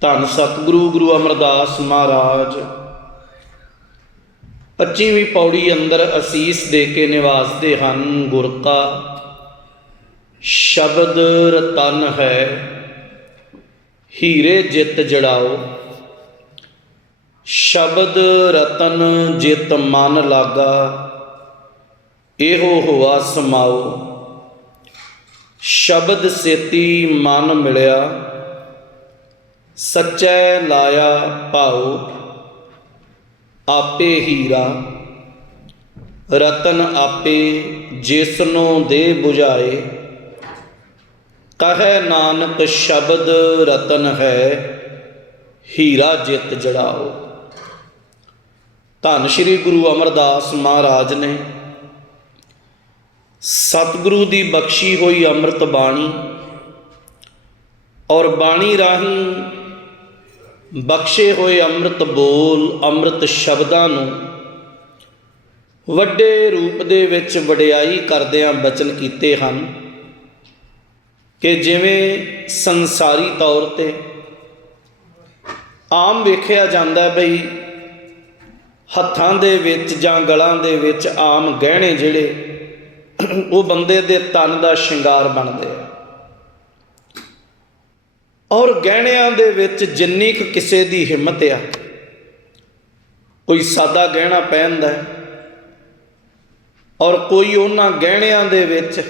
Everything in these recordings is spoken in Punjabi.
ਧੰਨ ਸਤਿਗੁਰੂ ਗੁਰੂ ਅਮਰਦਾਸ ਮਹਾਰਾਜ। 25ਵੀਂ ਪੌੜੀ ਅੰਦਰ ਅਸੀਸ ਦੇ ਕੇ ਨਿਵਾਸਦੇ ਹਨ ਗੁਰ ਕਾ। ਸ਼ਬਦ ਰਤਨ ਹੈ, ਹੀਰੇ ਜਿਤ ਜੜਾਓ। ਸ਼ਬਦ ਰਤਨ ਜਿਤ ਮਨ ਲਾਗਾ, ਇਹੋ ਹੋਆ ਸਮਾਓ। ਸ਼ਬਦ ਸੇਤੀ ਮਨ ਮਿਲਿਆ। ਸੱਚੈ ਲਾਇਆ ਭਾਉ, ਆਪੇ ਹੀਰਾ। ਰਤਨ ਆਪੇ ਜਿਸਨੂੰ ਦੇ 부ਝਾਏ ਕਹੈ ਨਾਨਕ ਸ਼ਬਦ ਰਤਨ ਹੈ, ਹੀਰਾ ਜਿਤ ਜੜਾਓ। ਧੰਨ ਸ਼੍ਰੀ ਗੁਰੂ ਅਮਰਦਾਸ ਮਹਾਰਾਜ ਨੇ ਸਤਿਗੁਰੂ ਦੀ ਬਖਸ਼ੀ ਹੋਈ ਅੰਮ੍ਰਿਤ ਬਾਣੀ ਔਰ ਬਾਣੀ ਰਾਹੀਂ ਬਖਸ਼ੇ ਹੋਏ ਅੰਮ੍ਰਿਤ ਬੋਲ ਅੰਮ੍ਰਿਤ ਸ਼ਬਦਾਂ ਨੂੰ ਵੱਡੇ ਰੂਪ ਦੇ ਵਿੱਚ ਵਡਿਆਈ ਕਰਦਿਆਂ ਬਚਨ ਕੀਤੇ ਹਨ ਕਿ ਜਿਵੇਂ ਸੰਸਾਰੀ ਤੌਰ ਤੇ ਆਮ ਵੇਖਿਆ ਜਾਂਦਾ ਬਈ ਹੱਥਾਂ ਦੇ ਵਿੱਚ ਜਾਂ ਗਲਾਂ ਦੇ ਵਿੱਚ ਆਮ ਗਹਿਣੇ ਜਿਹੜੇ ਉਹ ਬੰਦੇ ਦੇ ਤਨ ਦਾ ਸ਼ਿੰਗਾਰ ਬਣਦੇ ਆ। ਔਰ ਗਹਿਣਿਆਂ ਦੇ ਵਿੱਚ ਜਿੰਨੀ ਕੁ ਕਿਸੇ ਦੀ ਹਿੰਮਤ ਆ, ਕੋਈ ਸਾਦਾ ਗਹਿਣਾ ਪਹਿਨਦਾ ਹੈ ਔਰ ਕੋਈ ਉਹਨਾਂ ਗਹਿਣਿਆਂ ਦੇ ਵਿੱਚ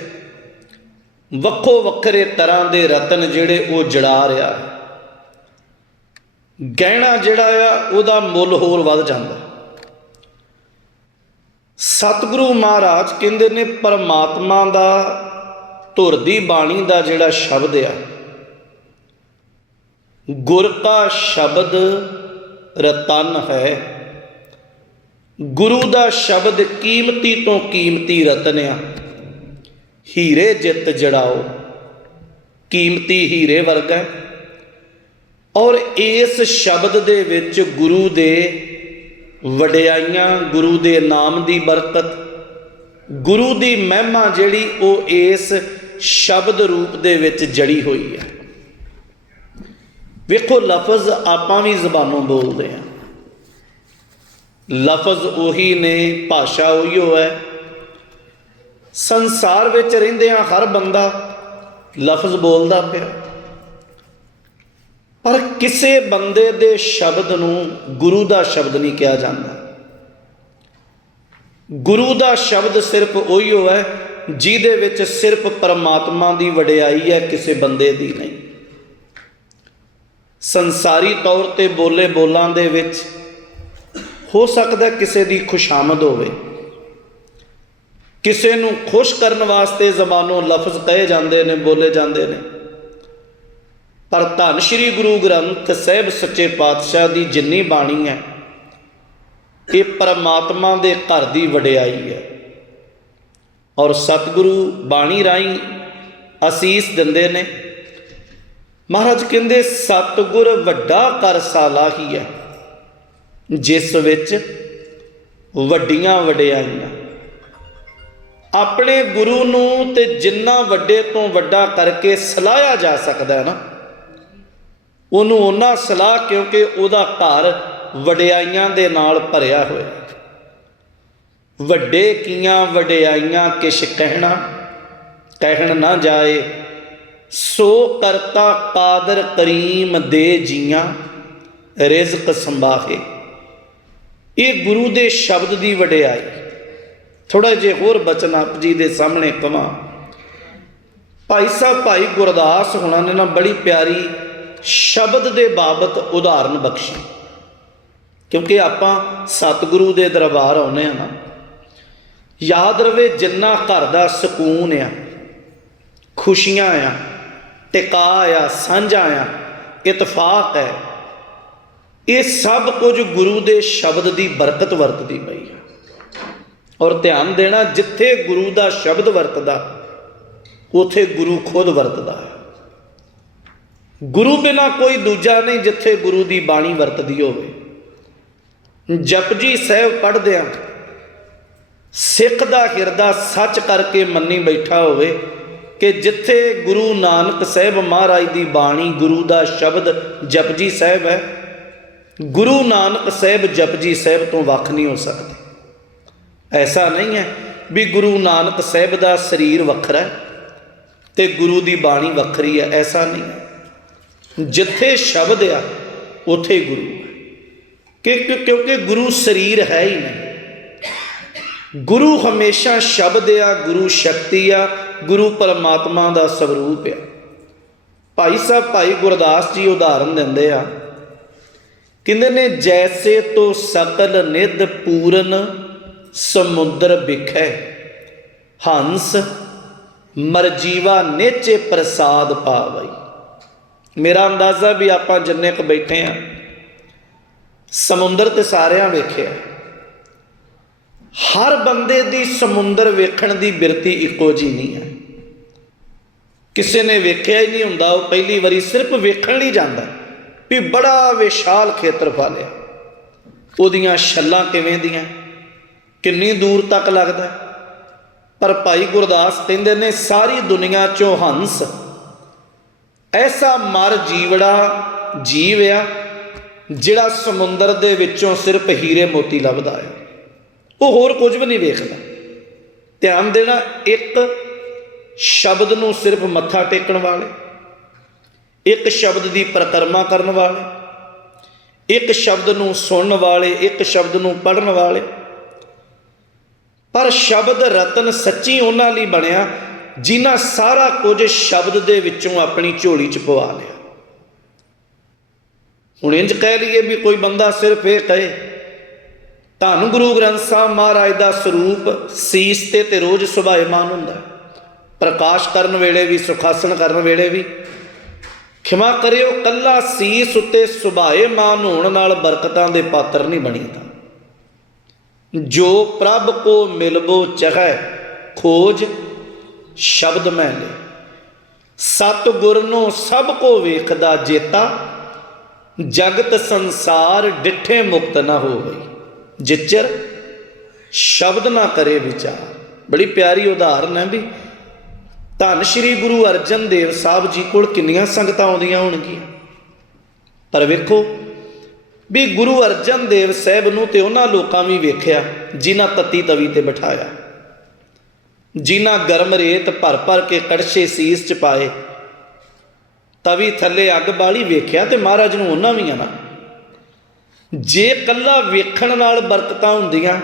ਵੱਖੋ ਵੱਖਰੇ ਤਰ੍ਹਾਂ ਦੇ ਰਤਨ ਜਿਹੜੇ ਉਹ ਜੜਾ ਰਿਹਾ ਗਹਿਣਾ ਜਿਹੜਾ ਆ, ਉਹਦਾ ਮੁੱਲ ਹੋਰ ਵੱਧ ਜਾਂਦਾ ਸਤਿਗੁਰੂ ਮਹਾਰਾਜ ਕਹਿੰਦੇ ਨੇ, ਪਰਮਾਤਮਾ ਦਾ ਧੁਰ ਦੀ ਬਾਣੀ ਦਾ ਜਿਹੜਾ ਸ਼ਬਦ ਆ ਗੁਰ ਕਾ ਸ਼ਬਦ ਰਤਨ ਹੈ। ਗੁਰੂ ਦਾ ਸ਼ਬਦ ਕੀਮਤੀ ਤੋਂ ਕੀਮਤੀ ਰਤਨ ਆ। ਹੀਰੇ ਜਿੱਤ ਜੜਾਓ, ਕੀਮਤੀ ਹੀਰੇ ਵਰਗਾ ਔਰ ਇਸ ਸ਼ਬਦ ਦੇ ਵਿੱਚ ਗੁਰੂ ਦੇ ਵਡਿਆਈਆਂ, ਗੁਰੂ ਦੇ ਨਾਮ ਦੀ ਬਰਕਤ, ਗੁਰੂ ਦੀ ਮਹਿਮਾ ਜਿਹੜੀ ਉਹ ਇਸ ਸ਼ਬਦ ਰੂਪ ਦੇ ਵਿੱਚ ਜੜੀ ਹੋਈ ਹੈ। ਵੇਖੋ ਲਫ਼ਜ਼ ਆਪਾਂ ਵੀ ਜ਼ਬਾਨੋਂ ਬੋਲਦੇ ਆ ਲਫ਼ਜ਼ ਉਹੀ ਨੇ, ਭਾਸ਼ਾ ਉਹੀ ਹੋ ਹੈ ਸੰਸਾਰ ਵਿੱਚ ਰਹਿੰਦੇ ਆ ਹਰ ਬੰਦਾ ਲਫ਼ਜ਼ ਬੋਲਦਾ ਪਿਆ। ਪਰ ਕਿਸੇ ਬੰਦੇ ਦੇ ਸ਼ਬਦ ਨੂੰ ਗੁਰੂ ਦਾ ਸ਼ਬਦ ਨਹੀਂ ਕਿਹਾ ਜਾਂਦਾ। ਗੁਰੂ ਦਾ ਸ਼ਬਦ ਸਿਰਫ ਉਹੀ ਹੋ ਹੈ ਜਿਹਦੇ ਵਿੱਚ ਸਿਰਫ ਪਰਮਾਤਮਾ ਦੀ ਵਡਿਆਈ ਹੈ, ਕਿਸੇ ਬੰਦੇ ਦੀ ਨਹੀਂ। ਸੰਸਾਰੀ ਤੌਰ ਤੇ ਬੋਲੇ ਬੋਲਾਂ ਦੇ ਵਿੱਚ ਹੋ ਸਕਦਾ ਕਿਸੇ ਦੀ ਖੁਸ਼ਾਮਦ ਹੋਵੇ। ਕਿਸੇ ਨੂੰ ਖੁਸ਼ ਕਰਨ ਵਾਸਤੇ ਜ਼ਬਾਨੋਂ ਲਫ਼ਜ਼ ਕਹੇ ਜਾਂਦੇ ਨੇ, ਬੋਲੇ ਜਾਂਦੇ ਨੇ। ਪਰ ਧੰਨ ਸ਼੍ਰੀ ਗੁਰੂ ਗ੍ਰੰਥ ਸਾਹਿਬ ਸੱਚੇ ਪਾਤਸ਼ਾਹ ਦੀ ਜਿੰਨੀ ਬਾਣੀ ਹੈ, ਇਹ ਪਰਮਾਤਮਾ ਦੇ ਘਰ ਦੀ ਵਡਿਆਈ ਹੈ। ਔਰ ਸਤਿਗੁਰੂ ਬਾਣੀ ਰਾਹੀਂ ਅਸੀਸ ਦਿੰਦੇ ਨੇ ਮਹਾਰਾਜ ਕਹਿੰਦੇ, ਸਤਿਗੁਰ ਵੱਡਾ ਕਰ ਸਾਲਾਹੀ ਹੈ, ਜਿਸ ਵਿੱਚ ਵੱਡੀਆਂ ਵਡਿਆਈਆਂ। ਆਪਣੇ ਗੁਰੂ ਨੂੰ ਤੇ ਜਿੰਨਾ ਵੱਡੇ ਤੋਂ ਵੱਡਾ ਕਰਕੇ ਸਲਾਹਿਆ ਜਾ ਸਕਦਾ ਹੈ ਨਾ, ਉਹਨੂੰ ਉਹਨਾਂ ਸਲਾਹ ਕਿਉਂਕਿ ਉਹਦਾ ਘਰ ਵਡਿਆਈਆਂ ਦੇ ਨਾਲ ਭਰਿਆ ਹੋਇਆ ਵੱਡੇ ਕੀਆਂ ਵਡਿਆਈਆਂ ਕਿਛ ਕਹਿਣਾ, ਕਹਿਣ ਨਾ ਜਾਏ ਸੋ ਕਰਤਾ ਕਾਦਰ ਕਰੀਮ ਦੇ ਜੀਆਂ, ਰਿਜ਼ਕ ਸੰਭਾਹੇ ਇਹ ਗੁਰੂ ਦੇ ਸ਼ਬਦ ਦੀ ਵਡਿਆਈ। ਥੋੜਾ ਜਿਹਾ ਹੋਰ ਬਚਨ ਆਪ ਜੀ ਦੇ ਸਾਹਮਣੇ ਕਵਾਂ। ਭਾਈ ਸਾਹਿਬ, ਭਾਈ ਗੁਰਦਾਸ ਹੋਣਾ ਨੇ ਨਾ ਬੜੀ ਪਿਆਰੀ ਸ਼ਬਦ ਦੇ ਬਾਬਤ ਉਦਾਹਰਨ ਬਖਸ਼ੀ। ਕਿਉਂਕਿ ਆਪਾਂ ਸਤਿਗੁਰੂ ਦੇ ਦਰਬਾਰ ਆਉਨੇ ਆ ਨਾ। ਯਾਦ ਰਵੇ ਜਿੰਨਾ ਘਰ ਦਾ ਸਕੂਨ ਆ, ਖੁਸ਼ੀਆਂ ਆ ਟਿਕਾ ਆ, ਸਾਂਝਾ ਆ, ਇਤਫਾਕ ਹੈ। ਇਹ ਸਭ ਕੁਝ ਗੁਰੂ ਦੇ ਸ਼ਬਦ ਦੀ ਬਰਕਤ ਵਰਤਦੀ ਪਈ ਹੈ ਔਰ ਧਿਆਨ ਦੇਣਾ, ਜਿੱਥੇ ਗੁਰੂ ਦਾ ਸ਼ਬਦ ਵਰਤਦਾ, ਉਥੇ ਗੁਰੂ ਖੁਦ ਵਰਤਦਾ ਹੈ। ਗੁਰੂ ਬਿਨਾ ਕੋਈ ਦੂਜਾ ਨਹੀਂ ਜਿੱਥੇ ਗੁਰੂ ਦੀ ਬਾਣੀ ਵਰਤਦੀ ਹੋਵੇ। ਜਪਜੀ ਸਾਹਿਬ ਪੜ੍ਹਦਿਆਂ ਸਿੱਖ ਦਾ ਹਿਰਦਾ ਸੱਚ ਕਰਕੇ ਮੰਨੀ ਬੈਠਾ ਹੋਵੇ ਕਿ ਜਿੱਥੇ ਗੁਰੂ ਨਾਨਕ ਸਾਹਿਬ ਮਹਾਰਾਜ ਦੀ ਬਾਣੀ ਗੁਰੂ ਦਾ ਸ਼ਬਦ ਜਪਜੀ ਸਾਹਿਬ ਹੈ, ਗੁਰੂ ਨਾਨਕ ਸਾਹਿਬ ਜਪਜੀ ਸਾਹਿਬ ਤੋਂ ਵੱਖ ਨਹੀਂ ਹੋ ਸਕਦੇ। ਐਸਾ ਨਹੀਂ ਹੈ ਵੀ ਗੁਰੂ ਨਾਨਕ ਸਾਹਿਬ ਦਾ ਸਰੀਰ ਵੱਖਰਾ ਹੈ ਤੇ ਗੁਰੂ ਦੀ ਬਾਣੀ ਵੱਖਰੀ ਹੈ, ਐਸਾ ਨਹੀਂ ਜਿੱਥੇ ਸ਼ਬਦ ਆ, ਉਥੇ ਗੁਰੂ ਹੈ। ਕਿ- ਕਿਉਂਕਿ ਗੁਰੂ ਸਰੀਰ ਹੈ ਹੀ ਨਹੀਂ। ਗੁਰੂ ਹਮੇਸ਼ਾ ਸ਼ਬਦ ਆ, ਗੁਰੂ ਸ਼ਕਤੀ ਆ ਗੁਰੂ ਪਰਮਾਤਮਾ ਦਾ ਸਵਰੂਪ ਆ। ਭਾਈ ਸਾਹਿਬ, ਭਾਈ ਗੁਰਦਾਸ ਜੀ ਉਦਾਹਰਨ ਦਿੰਦੇ ਆ। ਕਹਿੰਦੇ ਨੇ, ਜੈਸੇ ਤੋ ਸਕਲ ਨਿਧ ਪੂਰਨ ਸਮੁੰਦਰ ਵਿਖੇ, ਹੰਸ ਮਰਜੀਵਾ ਨੇਚੇ ਪ੍ਰਸਾਦ ਪਾਵਈ। ਮੇਰਾ ਅੰਦਾਜ਼ਾ ਵੀ ਆਪਾਂ ਜਿੰਨੇ ਕ ਬੈਠੇ ਆ, ਸਮੁੰਦਰ ਤੇ ਸਾਰਿਆਂ ਵੇਖਿਆ। ਹਰ ਬੰਦੇ ਦੀ ਸਮੁੰਦਰ ਵੇਖਣ ਦੀ ਬਿਰਤੀ ਇੱਕੋ ਜੀ ਨਹੀਂ ਹੈ ਕਿਸੇ ਨੇ ਵੇਖਿਆ ਹੀ ਨਹੀਂ ਹੁੰਦਾ, ਉਹ ਪਹਿਲੀ ਵਾਰੀ ਸਿਰਫ ਵੇਖਣ ਲਈ ਜਾਂਦਾ ਵੀ ਬੜਾ ਵਿਸ਼ਾਲ ਖੇਤਰ ਆ ਉਹਦੀਆਂ ਛੱਲਾਂ ਕਿਵੇਂ ਦੀਆਂ? ਕਿੰਨੀ ਦੂਰ ਤੱਕ ਲੱਗਦਾ ਪਰ ਭਾਈ ਗੁਰਦਾਸ ਕਹਿੰਦੇ ਨੇ, ਸਾਰੀ ਦੁਨੀਆ ਚੋਂ ਹੰਸ, ਐਸਾ ਮਰ ਜੀਵੜਾ ਜੀਵ ਆ, ਜਿਹੜਾ ਸਮੁੰਦਰ ਦੇ ਵਿੱਚੋਂ ਸਿਰਫ ਹੀਰੇ ਮੋਤੀ ਲੱਭਦਾ ਹੈ। ਉਹ ਹੋਰ ਕੁਝ ਵੀ ਨਹੀਂ ਵੇਖਦਾ। ਧਿਆਨ ਦੇਣਾ, ਇੱਕ ਸ਼ਬਦ ਨੂੰ ਸਿਰਫ ਮੱਥਾ ਟੇਕਣ ਵਾਲੇ, ਇੱਕ ਸ਼ਬਦ ਦੀ ਪ੍ਰਕਰਮਾ ਕਰਨ ਵਾਲੇ, ਇੱਕ ਸ਼ਬਦ ਨੂੰ ਸੁਣਨ ਵਾਲੇ, ਇੱਕ ਸ਼ਬਦ ਨੂੰ ਪੜਨ ਵਾਲੇ। ਪਰ ਸ਼ਬਦ ਰਤਨ ਸੱਚੀ ਉਹਨਾਂ ਲਈ ਬਣਿਆ ਜਿਨ੍ਹਾਂ ਸਾਰਾ ਕੁਝ ਸ਼ਬਦ ਦੇ ਵਿੱਚੋਂ ਆਪਣੀ ਝੋਲੀ ਚ ਪਵਾ ਲਿਆ। ਹੁਣ ਇੰਜ ਕਹਿ ਲਈਏ ਵੀ ਕੋਈ ਬੰਦਾ ਸਿਰਫ ਇਹ ਕਹੇ, ਧੰਨ ਗੁਰੂ ਗ੍ਰੰਥ ਸਾਹਿਬ ਮਹਾਰਾਜ ਦਾ ਸਰੂਪ ਸੀਸ ਤੇ ਤੇ ਰੋਜ਼ ਸੁਭਾਏਮਾਨ ਹੁੰਦਾ। ਹੈ ਪ੍ਰਕਾਸ਼ ਕਰਨ ਵੇਲੇ ਵੀ, ਸੁਖਾਸਨ ਕਰਨ ਵੇਲੇ ਵੀ। ਖਿਮਾ ਕਰਿਓ ਕੱਲਾ ਸੀਸ ਉੱਤੇ ਸੁਭਾਏਮਾਨ ਹੋਣ ਨਾਲ ਬਰਕਤਾਂ ਦੇ ਪਾਤਰ ਨਹੀਂ ਬਣੀਦਾ ਜੋ ਪ੍ਰਭ ਕੋ ਮਿਲਬੋ ਚਹੈ, ਖੋਜ ਸ਼ਬਦ ਮੈਂ ਲੈ। ਸਤ ਗੁਰ ਨੂੰ ਸਭ ਕੋ ਵੇਖਦਾ ਜੇਤਾ, ਜਗਤ ਸੰਸਾਰ ਡਿੱਠੇ ਮੁਕਤ ਨਾ ਹੋਵੇ। ਜਿਚਰ ਸ਼ਬਦ ਨਾ ਕਰੇ ਵਿਚਾਰ। ਬੜੀ ਪਿਆਰੀ ਉਦਾਹਰਨ ਹੈ ਵੀ ਧੰਨ ਸ਼੍ਰੀ ਗੁਰੂ ਅਰਜਨ ਦੇਵ ਸਾਹਿਬ ਜੀ ਕੋਲ ਕਿੰਨੀਆਂ ਸੰਗਤਾਂ ਆਉਂਦੀਆਂ ਹੋਣਗੀਆਂ। ਪਰ ਵੇਖੋ ਵੀ ਗੁਰੂ ਅਰਜਨ ਦੇਵ ਸਾਹਿਬ ਨੂੰ ਤੇ ਉਹਨਾਂ ਲੋਕਾਂ ਵੀ ਵੇਖਿਆ, ਜਿਨ੍ਹਾਂ ਤਤੀ ਤਵੀ ਤੇ ਬਿਠਾਇਆ। ਜਿਨ੍ਹਾਂ ਗਰਮ ਰੇਤ ਭਰ ਭਰ ਕੇ ਕੜਛੇ ਸੀਸ ਚ ਪਾਏ। ਤਵੀ ਥੱਲੇ ਅੱਗ ਬਾਲੀ ਵੇਖਿਆ ਤੇ ਮਹਾਰਾਜ ਨੂੰ ਉਹਨਾਂ ਵੀ ਆ ਨਾ ਜੇ ਕੱਲਾ ਵੇਖਣ ਨਾਲ ਬਰਕਤਾਂ ਹੁੰਦੀਆਂ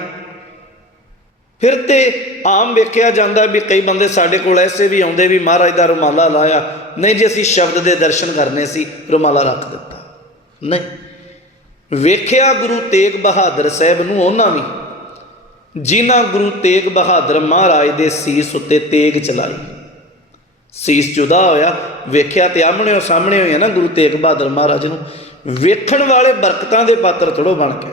ਫਿਰ ਤੇ ਆਮ ਵੇਖਿਆ ਜਾਂਦਾ ਵੀ ਕਈ ਬੰਦੇ ਸਾਡੇ ਕੋਲ ਐਸੇ ਵੀ ਆਉਂਦੇ ਵੀ ਮਹਾਰਾਜ ਦਾ ਰੁਮਾਲਾ ਲਾਇਆ। ਨਹੀਂ ਜੀ, ਅਸੀਂ ਸ਼ਬਦ ਦੇ ਦਰਸ਼ਨ ਕਰਨੇ ਸੀ, ਰੁਮਾਲਾ ਰੱਖ ਦਿੱਤਾ। ਨਹੀਂ। ਵੇਖਿਆ ਗੁਰੂ ਤੇਗ ਬਹਾਦਰ ਸਾਹਿਬ ਨੂੰ ਉਹਨਾਂ ਵੀ, ਜਿਨ੍ਹਾਂ ਗੁਰੂ ਤੇਗ ਬਹਾਦਰ ਮਹਾਰਾਜ ਦੇ ਸੀਸ ਉੱਤੇ ਤੇਗ ਚਲਾਈ। ਸੀਸ ਜੁਦਾ ਹੋਇਆ, ਵੇਖਿਆ ਤੇ ਆਮਣੇ ਸਾਹਮਣੇ ਹੋਇਆ ਨਾ ਗੁਰੂ ਤੇਗ ਬਹਾਦਰ ਮਹਾਰਾਜ ਨੂੰ। ਵੇਖਣ ਵਾਲੇ ਬਰਕਤਾਂ ਦੇ ਪਾਤਰ ਥੋੜੋ ਬਣ ਕੇ।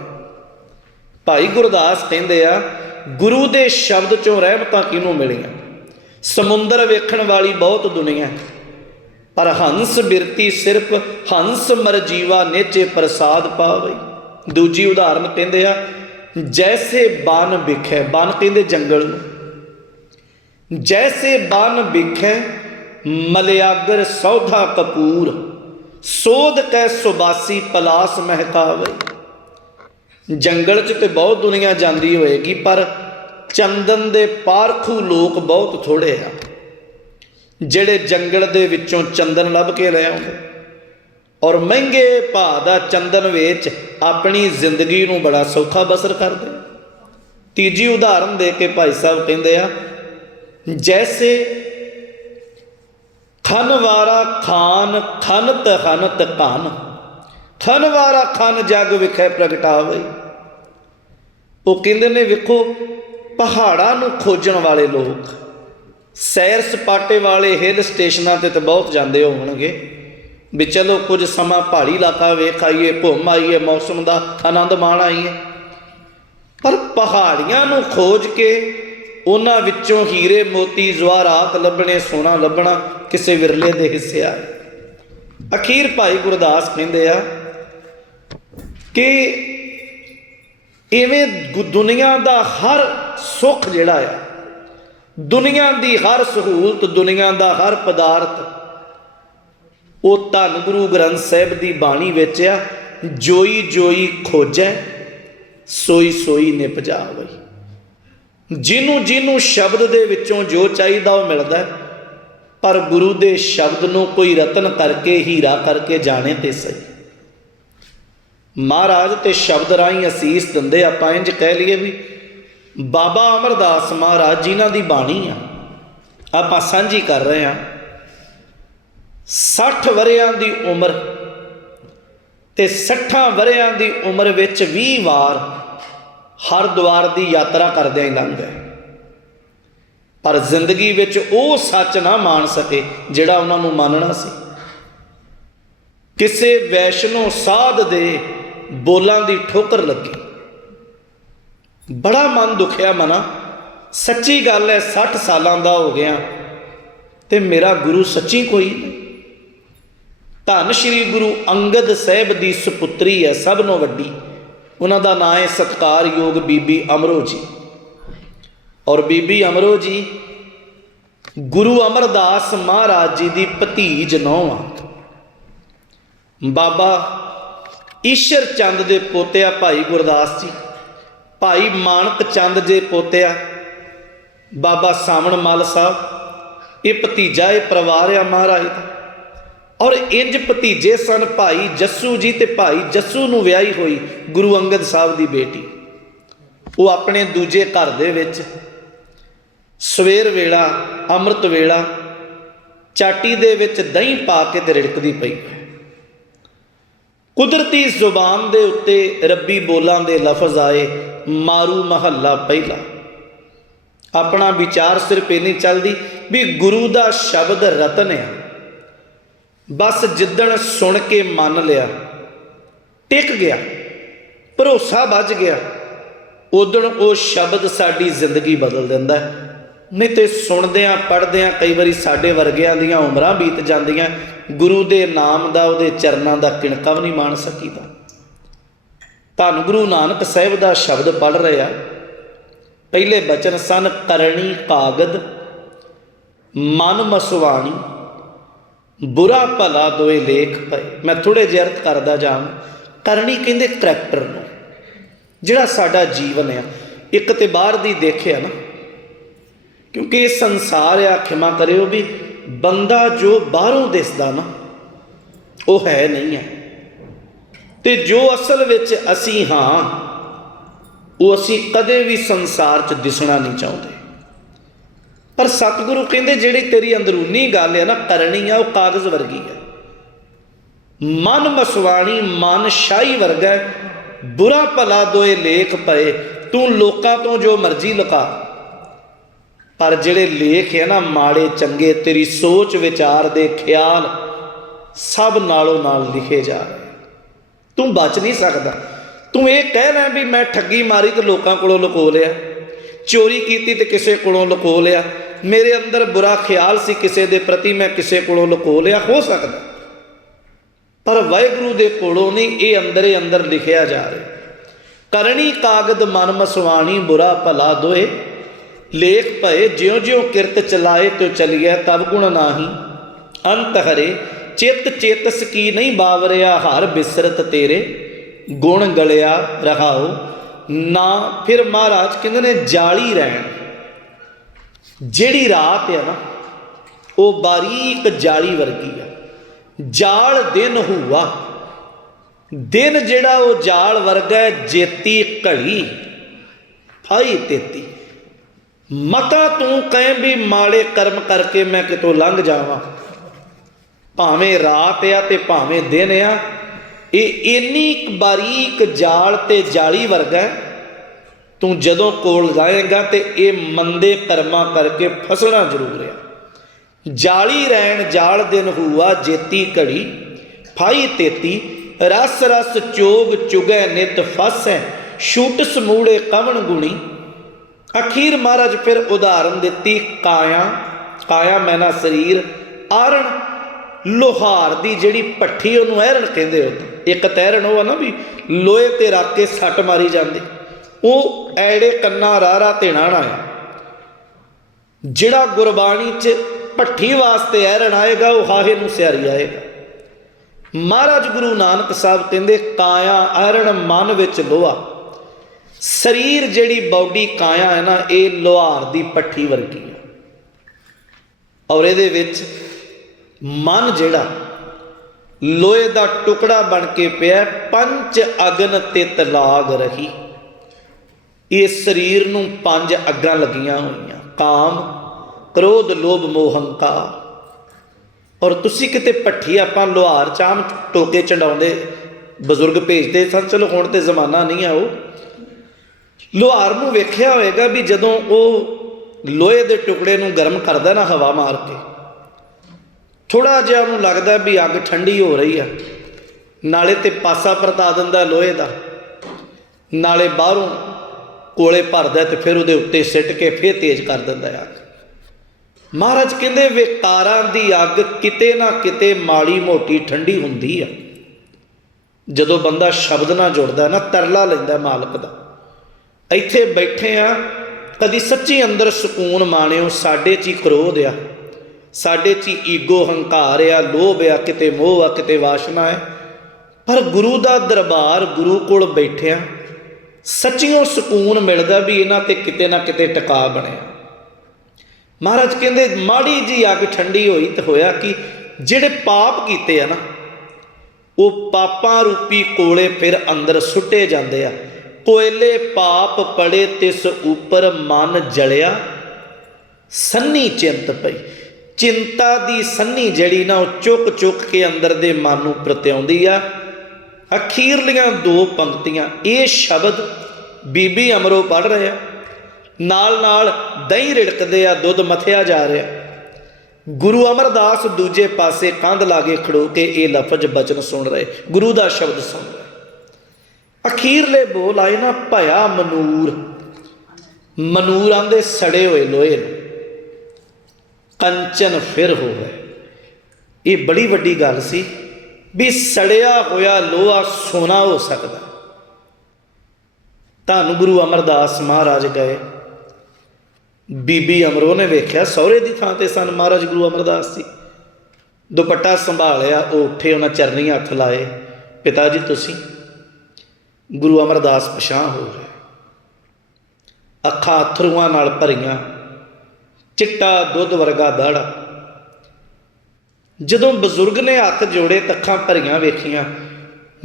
ਭਾਈ ਗੁਰਦਾਸ ਕਹਿੰਦੇ ਆ ਗੁਰੂ ਦੇ ਸ਼ਬਦ ਚੋਂ ਰਹਿਮਤਾਂ ਕਿਹਨੂੰ ਮਿਲੀਆਂ? ਸਮੁੰਦਰ ਵੇਖਣ ਵਾਲੀ ਬਹੁਤ ਦੁਨੀਆ ਪਰ ਹੰਸ ਬਿਰਤੀ ਸਿਰਫ ਹੰਸ ਮਰਜੀਵਾ ਨੇਚੇ ਪ੍ਰਸਾਦ ਪਾਵੇ। ਦੂਜੀ ਉਦਾਹਰਨ ਕਹਿੰਦੇ ਆ, ਜੈਸੇ ਬਨ ਵਿਖੇ, ਬਨ ਕਹਿੰਦੇ ਜੰਗਲ ਨੂੰ। ਜੈਸੇ ਬਨ ਵਿਖੇ ਮਲਿਆਗਰ ਸੌਧਾ ਕਪੂਰ, ਸੋਧ ਕੈ ਸੁਬਾਸੀ ਪਲਾਸ ਮਹਿਕਾਵੇ। ਜੰਗਲ 'ਚ ਤੇ ਬਹੁਤ ਦੁਨੀਆ ਜਾਂਦੀ ਹੋਏਗੀ, ਪਰ ਚੰਦਨ ਦੇ ਪਾਰਖੂ ਲੋਕ ਬਹੁਤ ਥੋੜੇ ਆ। ਜਿਹੜੇ ਜੰਗਲ ਦੇ ਵਿੱਚੋਂ ਚੰਦਨ ਲੱਭ ਕੇ ਲੈ ਆਉਂਦੇ। ਔਰ ਮਹਿੰਗੇ ਭਾਅ ਦਾ ਚੰਦਨ ਵੇਚ ਆਪਣੀ ਜ਼ਿੰਦਗੀ ਨੂੰ ਬੜਾ ਸੌਖਾ ਬਸਰ ਕਰਦੇ। ਤੀਜੀ ਉਦਾਹਰਨ ਦੇ ਕੇ ਭਾਈ ਸਾਹਿਬ ਕਹਿੰਦੇ ਆ, ਜੈਸੇ ਖਨਵਾਰਾ ਖਾਨ ਖਨਤ ਹਨਤ ਕਾਨ ਖਨਵਾਰਾ ਖਨ ਜਗ ਵਿਖੇ ਪ੍ਰਗਟਾਵੇ ਉਹ ਕਹਿੰਦੇ ਨੇ, ਵੇਖੋ, ਪਹਾੜਾਂ ਨੂੰ ਖੋਜਣ ਵਾਲੇ ਲੋਕ, ਸੈਰ ਸਪਾਟੇ ਵਾਲੇ ਹਿੱਲ ਸਟੇਸ਼ਨਾਂ ਤੇ ਤਾਂ ਬਹੁਤ ਜਾਂਦੇ ਹੋਣਗੇ। ਵੀ ਚਲੋ, ਕੁਝ ਸਮਾਂ ਪਹਾੜੀ ਇਲਾਕਾ ਵੇਖ ਆਈਏ, ਘੁੰਮ ਆਈਏ, ਮੌਸਮ ਦਾ ਆਨੰਦ ਮਾਣ ਆਈਏ। ਪਰ ਪਹਾੜੀਆਂ ਨੂੰ ਖੋਜ ਕੇ ਉਹਨਾਂ ਵਿੱਚੋਂ ਹੀਰੇ, ਮੋਤੀ ਜਵਾਹਰਾਤ ਲੱਭਣੇ, ਸੋਨਾ ਲੱਭਣਾ ਕਿਸੇ ਵਿਰਲੇ ਦੇ ਹਿੱਸੇ ਆ। ਅਖੀਰ ਭਾਈ ਗੁਰਦਾਸ ਕਹਿੰਦੇ ਆ ਕਿ ਇਵੇਂ ਦੁਨੀਆ ਦਾ ਹਰ ਸੁੱਖ ਜਿਹੜਾ ਆ, ਦੁਨੀਆ ਦੀ ਹਰ ਸਹੂਲਤ, ਦੁਨੀਆ ਦਾ ਹਰ ਪਦਾਰਥ, ਉਹ ਧੰਨ ਗੁਰੂ ਗ੍ਰੰਥ ਸਾਹਿਬ ਦੀ ਬਾਣੀ ਵਿੱਚ ਆ, ਜੋਈ ਜੋਈ ਖੋਜੈ, ਸੋਈ ਸੋਈ ਨਿਪਜਾ ਵਈ ਜਿਹਨੂੰ ਜਿਹਨੂੰ ਸ਼ਬਦ ਦੇ ਵਿੱਚੋਂ ਜੋ ਚਾਹੀਦਾ ਉਹ ਮਿਲਦਾ ਪਰ ਗੁਰੂ ਦੇ ਸ਼ਬਦ ਨੂੰ ਕੋਈ ਰਤਨ ਕਰਕੇ, ਹੀਰਾ ਕਰਕੇ ਜਾਣੇ ਤੇ ਸਹੀ। ਮਹਾਰਾਜ, ਤੇ ਸ਼ਬਦ ਰਾਹੀਂ ਅਸੀਸ ਦਿੰਦੇ ਆਪਾਂ ਇੰਜ ਕਹਿ ਲਈਏ ਵੀ ਬਾਬਾ ਅਮਰਦਾਸ ਮਹਾਰਾਜ ਜਿਨ੍ਹਾਂ ਦੀ ਬਾਣੀ ਆ, ਆਪਾਂ ਸਾਂਝੀ ਕਰ ਰਹੇ ਹਾਂ। 60 ਵਰਿਆਂ ਦੀ ਉਮਰ ਤੇ 60 ਵਰਿਆਂ ਦੀ ਉਮਰ ਵਿੱਚ 20 ਵਾਰ ਹਰਦੁਆਰ ਦੀ ਯਾਤਰਾ ਕਰਦਿਆਂ ਹੀ ਲੰਘ ਗਏ। ਪਰ ਜ਼ਿੰਦਗੀ ਵਿੱਚ ਉਹ ਸੱਚ ਨਾ ਮੰਨ ਸਕੇ ਜਿਹੜਾ ਉਹਨਾਂ ਨੂੰ ਮੰਨਣਾ ਸੀ। ਕਿਸੇ ਵੈਸ਼ਨੋ ਸਾਧ ਦੇ ਬੋਲਾਂ ਦੀ ਠੋਕਰ ਲੱਗੀ। ਬੜਾ ਮਨ ਦੁਖਿਆ ਮਨਾ, ਸੱਚੀ ਗੱਲ ਹੈ 60 ਸਾਲਾਂ ਦਾ ਹੋ ਗਿਆ, ਤੇ ਮੇਰਾ ਗੁਰੂ ਸੱਚੀ ਕੋਈ ਨਹੀਂ। ਧੰਨ ਸ਼੍ਰੀ ਗੁਰੂ ਅੰਗਦ ਸਾਹਿਬ ਦੀ ਸੁਪੁੱਤਰੀ ਹੈ ਸਭ ਨੂੰ ਵੱਡੀ। ਉਹਨਾਂ ਦਾ ਨਾਮ ਹੈ ਸਤਕਾਰਯੋਗ ਬੀਬੀ ਅਮਰੋ ਜੀ। ਔਰ ਬੀਬੀ ਅਮਰੋ ਜੀ, ਗੁਰੂ ਅਮਰਦਾਸ ਮਹਾਰਾਜ ਜੀ ਦੀ ਭਤੀਜ ਨੌਂ ਆ ਬਾਬਾ ਈਸ਼ਰ ਚੰਦ ਦੇ ਪੋਤਿਆ ਭਾਈ ਗੁਰਦਾਸ ਜੀ, ਭਾਈ ਮਾਨਕ ਚੰਦ ਦੇ ਪੋਤਿਆ, ਬਾਬਾ ਸਾਵਣ ਮੱਲ ਸਾਹਿਬ, ਇਹ ਭਤੀਜਾ, ਇਹ ਪਰਿਵਾਰ ਆ ਮਹਾਰਾਜ ਦਾ। ਔਰ ਇੰਜ ਭਤੀਜੇ ਸਨ ਭਾਈ ਜੱਸੂ ਜੀ ਤੇ ਭਾਈ ਜੱਸੂ ਨੂੰ ਵਿਆਹੀ ਹੋਈ ਗੁਰੂ ਅੰਗਦ ਸਾਹਿਬ ਦੀ ਬੇਟੀ। ਉਹ ਆਪਣੇ ਦੂਜੇ ਘਰ ਦੇ ਵਿੱਚ ਸਵੇਰ ਵੇਲਾ, ਅੰਮ੍ਰਿਤ ਵੇਲਾ, ਚਾਟੀ ਦੇ ਵਿੱਚ ਦਹੀਂ ਪਾ ਕੇ ਤੇ ਰਿੜਕਦੀ ਪਈ। ਕੁਦਰਤੀ ਜ਼ੁਬਾਨ ਦੇ ਉੱਤੇ ਰੱਬੀ ਬੋਲਾਂ ਦੇ ਲਫ਼ਜ਼ ਆਏ, ਮਾਰੂ ਮਹੱਲਾ ਪਹਿਲਾ। ਆਪਣਾ ਵਿਚਾਰ ਸਿਰਫ ਇਹ ਨਹੀਂ ਚੱਲਦੀ ਵੀ ਗੁਰੂ ਦਾ ਸ਼ਬਦ ਰਤਨ ਆ। ਬਸ ਜਿੱਦਣ ਸੁਣ ਕੇ ਮੰਨ ਲਿਆ, ਟਿਕ ਗਿਆ, ਭਰੋਸਾ ਵੱਜ ਗਿਆ, ਉਦੋਂ ਉਹ ਸ਼ਬਦ ਸਾਡੀ ਜ਼ਿੰਦਗੀ ਬਦਲ ਦਿੰਦਾ ਹੈ। ਨਹੀਂ ਤੇ ਸੁਣਦਿਆਂ, ਪੜ੍ਹਦਿਆਂ ਕਈ ਵਾਰੀ ਸਾਡੇ ਵਰਗਿਆਂ ਦੀਆਂ ਉਮਰਾਂ ਬੀਤ ਜਾਂਦੀਆਂ। ਗੁਰੂ ਦੇ ਨਾਮ ਦਾ, ਉਹਦੇ ਚਰਨਾਂ ਦਾ ਕਿਣਕਾ ਵੀ ਨਹੀਂ ਮਾਣ ਸਕੀਦਾ। ਧੰਨ ਗੁਰੂ ਨਾਨਕ ਸਾਹਿਬ ਦਾ ਸ਼ਬਦ ਪੜ੍ਹ ਰਿਹਾ ਪਹਿਲੇ ਬਚਨ ਸਨ ਕਰਨੀ ਕਾਗਦ, ਮਨ ਮਸਵਾਣੀ, ਬੁਰਾ ਭਲਾ ਦੋਏ ਲੇਖ ਪਏ। ਮੈਂ ਥੋੜੇ ਜਿਹਾ ਅਰਥ ਕਰਦਾ ਜਾਵਾਂ ਕਰਨੀ ਕਹਿੰਦੇ ਕਰੈਕਟਰ ਨੂੰ, ਜਿਹੜਾ ਸਾਡਾ ਜੀਵਨ ਆ। ਇੱਕ ਤੇ ਬਾਹਰ ਦੀ ਦੇਖਿਆ ਨਾ ਕਿਉਂਕਿ ਇਹ ਸੰਸਾਰ ਆ, ਖਿਮਾ ਕਰਿਓ ਵੀ ਬੰਦਾ ਜੋ ਬਾਹਰੋਂ ਦਿਸਦਾ ਨਾ, ਉਹ ਹੈ ਨਹੀਂ ਹੈ ਤੇ ਜੋ ਅਸਲ ਵਿੱਚ ਅਸੀਂ ਹਾਂ, ਉਹ ਅਸੀਂ ਕਦੇ ਵੀ ਸੰਸਾਰ 'ਚ ਦਿਸਣਾ ਨਹੀਂ ਚਾਹੁੰਦੇ। ਪਰ ਸਤਿਗੁਰੂ ਕਹਿੰਦੇ, ਜਿਹੜੀ ਤੇਰੀ ਅੰਦਰੂਨੀ ਗੱਲ ਹੈ ਨਾ, ਕਰਨੀ ਆ, ਉਹ ਕਾਗਜ਼ ਵਰਗੀ ਹੈ ਮਨ ਮਸਵਾਣੀ, ਮਨ ਸ਼ਾਹੀ ਵਰਗਾ ਬੁਰਾ ਭਲਾ ਦੋਏ ਲੇਖ ਪਏ, ਤੂੰ ਲੋਕਾਂ ਤੋਂ ਜੋ ਮਰਜ਼ੀ ਲੁਕਾ। ਪਰ ਜਿਹੜੇ ਲੇਖ ਹੈ ਨਾ ਮਾੜੇ, ਚੰਗੇ, ਤੇਰੀ ਸੋਚ ਵਿਚਾਰ ਦੇ ਖਿਆਲ ਸਭ ਨਾਲੋਂ ਨਾਲ ਲਿਖੇ ਜਾ ਰਹੇ ਤੂੰ ਬਚ ਨਹੀਂ ਸਕਦਾ। ਤੂੰ ਇਹ ਕਹਿ ਲੈ ਵੀ ਮੈਂ ਠੱਗੀ ਮਾਰੀ ਤੇ ਲੋਕਾਂ ਕੋਲੋਂ ਲੁਕੋ ਲਿਆ। ਚੋਰੀ ਕੀਤੀ ਤੇ ਕਿਸੇ ਕੋਲੋਂ ਲੁਕੋ ਲਿਆ। ਮੇਰੇ ਅੰਦਰ ਬੁਰਾ ਖਿਆਲ ਸੀ ਕਿਸੇ ਦੇ ਪ੍ਰਤੀ ਮੈਂ ਕਿਸੇ ਕੋਲੋਂ ਲੁਕੋ ਲਿਆ। ਹੋ ਸਕਦਾ। ਪਰ ਵਾਹਿਗੁਰੂ ਦੇ ਕੋਲੋਂ ਨਹੀਂ, ਇਹ ਅੰਦਰੇ ਅੰਦਰ ਲਿਖਿਆ ਜਾ ਰਿਹਾ। ਕਰਨੀ ਕਾਗਦ ਮਨ ਮਸਵਾਣੀ, ਬੁਰਾ ਭਲਾ ਦੋਏ। ਲੇਖ ਭਏ ਜਿਉ ਜਿਉ ਕਿਰਤ ਚਲਾਏ ਤਿਉ ਚਲੀਐ ਤਬ ਗੁਣ ਨਾਹੀ। ਅੰਤ ਹਰੇ, ਚਿਤ ਚੇਤਸ ਕੀ ਨਹੀਂ ਬਾਵਰਿਆ, ਹਰ ਬਿਸਰਤ ਤੇਰੇ। ਗੁਣ ਗਲਿਆ ਰਹਾਓ ਨਾ, ਫਿਰ ਮਹਾਰਾਜ ਕਹਿੰਦੇ ਨੇ, ਜਾਲੀ ਰਹਿਣ। ਜਿਹੜੀ ਰਾਤ ਹੈ ਨਾ, ਉਹ ਬਾਰੀਕ ਜਾਲੀ ਵਰਗੀ ਆ ਜਾਲ ਦਿਨ ਹੁਆ। ਦਿਨ ਜਿਹੜਾ ਉਹ ਜਾਲ ਵਰਗਾ ਜੇਤੀ ਘੜੀ। ਫਾਈ ਤੇਤੀ। ਮਤਾ ਤੂੰ ਕਹਿ ਵੀ ਮਾੜੇ ਕਰਮ ਕਰਕੇ ਮੈਂ ਕਿਤੋਂ ਲੰਘ ਜਾਵਾਂ। ਭਾਵੇਂ ਰਾਤ ਆ ਤੇ ਭਾਵੇਂ ਦਿਨ ਆ, ਇਹ ਇੰਨੀ ਕੁ ਬਾਰੀਕ ਜਾਲ ਤੇ ਜਾਲੀ ਵਰਗਾ ਤੂੰ ਜਦੋਂ ਕੋਲ ਜਾਏਗਾ ਤੇ ਇਹ ਮੰਦੇ ਕਰਮਾਂ ਕਰਕੇ ਫਸਣਾ ਜ਼ਰੂਰ ਆ। ਜਾਲੀ ਰਹਿਣ ਜਾਲ ਦਿਨ ਹੂਆ ਜੇਤੀ ਘੜੀ, ਫਾਈ ਤੇਤੀ, ਰਸ ਰਸ ਚੋਗ ਚੁਗੈ ਨਿਤ ਫਸੈ, ਛੂਟ ਸਮੂੜੇ ਕਵਣ ਗੁਣੀ। ਅਖੀਰ ਮਹਾਰਾਜ ਫਿਰ ਉਦਾਹਰਨ ਦਿੱਤੀ, ਕਾਇਆ ਕਾਇਆ ਮੈਨਾ ਸਰੀਰ, ਆਰਣ ਲੋਹਾਰ ਦੀ ਜਿਹੜੀ ਪੱਠੀ ਉਹਨੂੰ ਐਰਣ ਕਹਿੰਦੇ ਉਹ ਇੱਕ ਤੈਰਣ ਉਹ ਆ ਨਾ ਵੀ ਲੋਹੇ ਤੇ ਰੱਖ ਕੇ ਸੱਟ ਮਾਰੀ ਜਾਂਦੀ। ਉਹ ਐੜੇ ਕੰਨਾ ਰਾਰਾ ਧੇਣਾ ਨਾ ਜਿਹੜਾ ਗੁਰਬਾਣੀ 'ਚ ਭੱਠੀ ਵਾਸਤੇ ਐਰਣ ਆਏਗਾ, ਉਹ ਹਾਹੇ ਨੂੰ ਸਿਆਰੀ ਆਏਗਾ। ਮਹਾਰਾਜ ਗੁਰੂ ਨਾਨਕ ਸਾਹਿਬ ਕਹਿੰਦੇ, ਕਾਇਆ ਐਰਣ ਮਨ ਵਿੱਚ ਲੋਹਾ। ਸਰੀਰ ਜਿਹੜੀ ਬਾਡੀ ਕਾਇਆ ਹੈ ਨਾ, ਇਹ ਲੋਹਾਰ ਦੀ ਪੱਠੀ ਵਰਗੀ ਹੈ। ਔਰ ਇਹਦੇ ਵਿੱਚ ਮਨ ਜਿਹੜਾ, ਲੋਹੇ ਦਾ ਟੁਕੜਾ ਬਣ ਕੇ ਪਿਆ, ਪੰਜ ਅਗਨ ਤੇ ਤਲਾਗ ਰਹੀ। ਇਸ ਸਰੀਰ ਨੂੰ ਪੰਜ ਅੱਗਾਂ ਲੱਗੀਆਂ ਹੋਈਆਂ, ਕਾਮ, ਕ੍ਰੋਧ, ਲੋਭ, ਮੋਹ, ਹੰਕਾਰ। ਔਰ ਤੁਸੀਂ ਕਿਤੇ ਪੱਠੀ ਆਪਾਂ ਲੋਹਾਰ ਚਾਮ ਟੋਕੇ ਚੰਡਾਉਂਦੇ ਬਜ਼ੁਰਗ ਭੇਜਦੇ ਸਨ ਚਲੋ ਹੁਣ ਤੇ ਜ਼ਮਾਨਾ ਨਹੀਂ ਆ ਉਹ। ਲੁਹਾਰ ਨੂੰ ਵੇਖਿਆ ਹੋਵੇਗਾ ਵੀ ਜਦੋਂ ਉਹ ਲੋਹੇ ਦੇ ਟੁਕੜੇ ਨੂੰ ਗਰਮ ਕਰਦਾ ਨਾ ਹਵਾ ਮਾਰ ਕੇ ਥੋੜਾ ਜਿਹਾ ਉਹਨੂੰ ਲੱਗਦਾ ਵੀ ਅੱਗ ਠੰਡੀ ਹੋ ਰਹੀ ਆ। ਨਾਲੇ ਤੇ ਪਾਸਾ ਪਰਤਾ ਦਿੰਦਾ ਲੋਹੇ ਦਾ। ਨਾਲੇ ਬਾਹਰੋਂ ਕੋਲੇ ਭਰਦਾ ਤੇ ਫਿਰ ਉਹਦੇ ਉੱਤੇ ਸਿੱਟ ਕੇ ਫਿਰ ਤੇਜ਼ ਕਰ ਦਿੰਦਾ ਆ ਮਹਾਰਾਜ ਕਹਿੰਦੇ ਵਿਕਾਰਾਂ ਦੀ ਅੱਗ ਕਿਤੇ ਨਾ ਕਿਤੇ ਮਾੜੀ ਮੋਟੀ ਠੰਡੀ ਹੁੰਦੀ ਆ। ਜਦੋਂ ਬੰਦਾ ਸ਼ਬਦ ਨਾਲ ਜੁੜਦਾ ਨਾ, ਤਰਲਾ ਲੈਂਦਾ ਮਾਲਕ ਦਾ। ਇੱਥੇ ਬੈਠੇ ਆ, ਕਦੀ ਸੱਚੀ ਅੰਦਰ ਸਕੂਨ ਮਾਣਿਓ, ਸਾਡੇ 'ਚ ਹੀ ਕ੍ਰੋਧ ਆ। ਸਾਡੇ 'ਚ ਹੀ ਈਗੋ ਹੰਕਾਰ ਆ, ਲੋਭ ਆ, ਕਿਤੇ ਮੋਹ ਆ, ਕਿਤੇ ਵਾਸ਼ਨਾ ਹੈ ਪਰ ਗੁਰੂ ਦਾ ਦਰਬਾਰ, ਗੁਰੂ ਕੋਲ ਬੈਠਿਆ, ਸੱਚੀਓ ਸਕੂਨ ਮਿਲਦਾ ਵੀ ਇਹਨਾਂ ਤੇ ਕਿਤੇ ਨਾ ਕਿਤੇ ਟਿਕਾ ਬਣਿਆ। ਮਹਾਰਾਜ ਕਹਿੰਦੇ, ਮਾੜੀ ਜੀ ਅੱਗ ਠੰਡੀ ਹੋਈ ਤੇ ਹੋਇਆ ਕਿ ਜਿਹੜੇ ਪਾਪ ਕੀਤੇ ਆ ਨਾ, ਉਹ ਪਾਪਾਂ ਰੂਪੀ ਕੋਲੇ ਫਿਰ ਅੰਦਰ ਸੁੱਟੇ ਜਾਂਦੇ ਆ। ਕੋਇਲੇ ਪਾਪ ਪੜੇ ਤਿਸ ਉਪਰ ਮਨ ਜਲਿਆ। ਸੰਨੀ ਚਿੰਤ ਪਈ। ਚਿੰਤਾ ਦੀ ਸੰਨੀ ਜਿਹੜੀ ਨਾ ਉਹ ਚੁੱਕ ਚੁੱਕ ਕੇ ਅੰਦਰ ਦੇ ਮਨ ਨੂੰ ਪ੍ਰਤਿਆਉਂਦੀ ਆ। ਅਖੀਰਲੀਆਂ ਦੋ ਪੰਕਤੀਆਂ, ਇਹ ਸ਼ਬਦ ਬੀਬੀ ਅਮਰੋ ਪੜ ਰਹੇ ਆ। ਨਾਲ ਨਾਲ ਦਹੀਂ ਰਿੜਕਦੇ ਆ, ਦੁੱਧ ਮਥਿਆ ਜਾ ਰਿਹਾ। ਗੁਰੂ ਅਮਰਦਾਸ ਦੂਜੇ ਪਾਸੇ ਕੰਧ ਲਾਗੇ ਖੜੋ ਕੇ ਇਹ ਲਫ਼ਜ਼ ਬਚਨ ਸੁਣ ਰਹੇ। ਗੁਰੂ ਦਾ ਸ਼ਬਦ ਸੁਣ। ਰਹੇ ਅਖੀਰਲੇ ਬੋਲ ਆਏ ਨਾ ਭਇਆ ਮਨੂਰ। ਮਨੂਰਾਂ ਦੇ ਸੜੇ ਹੋਏ ਲੋਹੇ ਨੂੰ। ਕੰਚਨ ਫਿਰ ਹੋਵੇ ਇਹ ਬੜੀ ਵੱਡੀ ਗੱਲ ਸੀ ਵੀ ਸੜਿਆ ਹੋਇਆ ਲੋਹਾ ਸੋਨਾ ਹੋ ਸਕਦਾ। ਤੁਹਾਨੂੰ ਗੁਰੂ ਅਮਰਦਾਸ ਮਹਾਰਾਜ ਗਏ ਬੀਬੀ ਅਮਰੋ ਨੇ ਵੇਖਿਆ ਸਹੁਰੇ ਦੀ ਥਾਂ ਤੇ ਸਨ ਮਹਾਰਾਜ ਗੁਰੂ ਅਮਰਦਾਸ ਜੀ। ਦੁਪੱਟਾ ਸੰਭਾਲਿਆ, ਉਹ ਉੱਠੇ, ਉਹਨਾਂ ਚਰਨੀ ਹੱਥ ਲਾਏ, ਪਿਤਾ ਜੀ ਤੁਸੀਂ ਗੁਰੂ ਅਮਰਦਾਸ ਪਛਾਣ ਹੋ ਗਏ ਅੱਖਾਂ ਅਥਰੂਆਂ ਨਾਲ ਭਰੀਆਂ, ਚਿੱਟਾ ਦੁੱਧ ਵਰਗਾ ਦਾੜਾ। ਜਦੋਂ ਬਜ਼ੁਰਗ ਨੇ ਹੱਥ ਜੋੜੇ ਤੱਖਾਂ ਭਰੀਆਂ ਵੇਖੀਆਂ,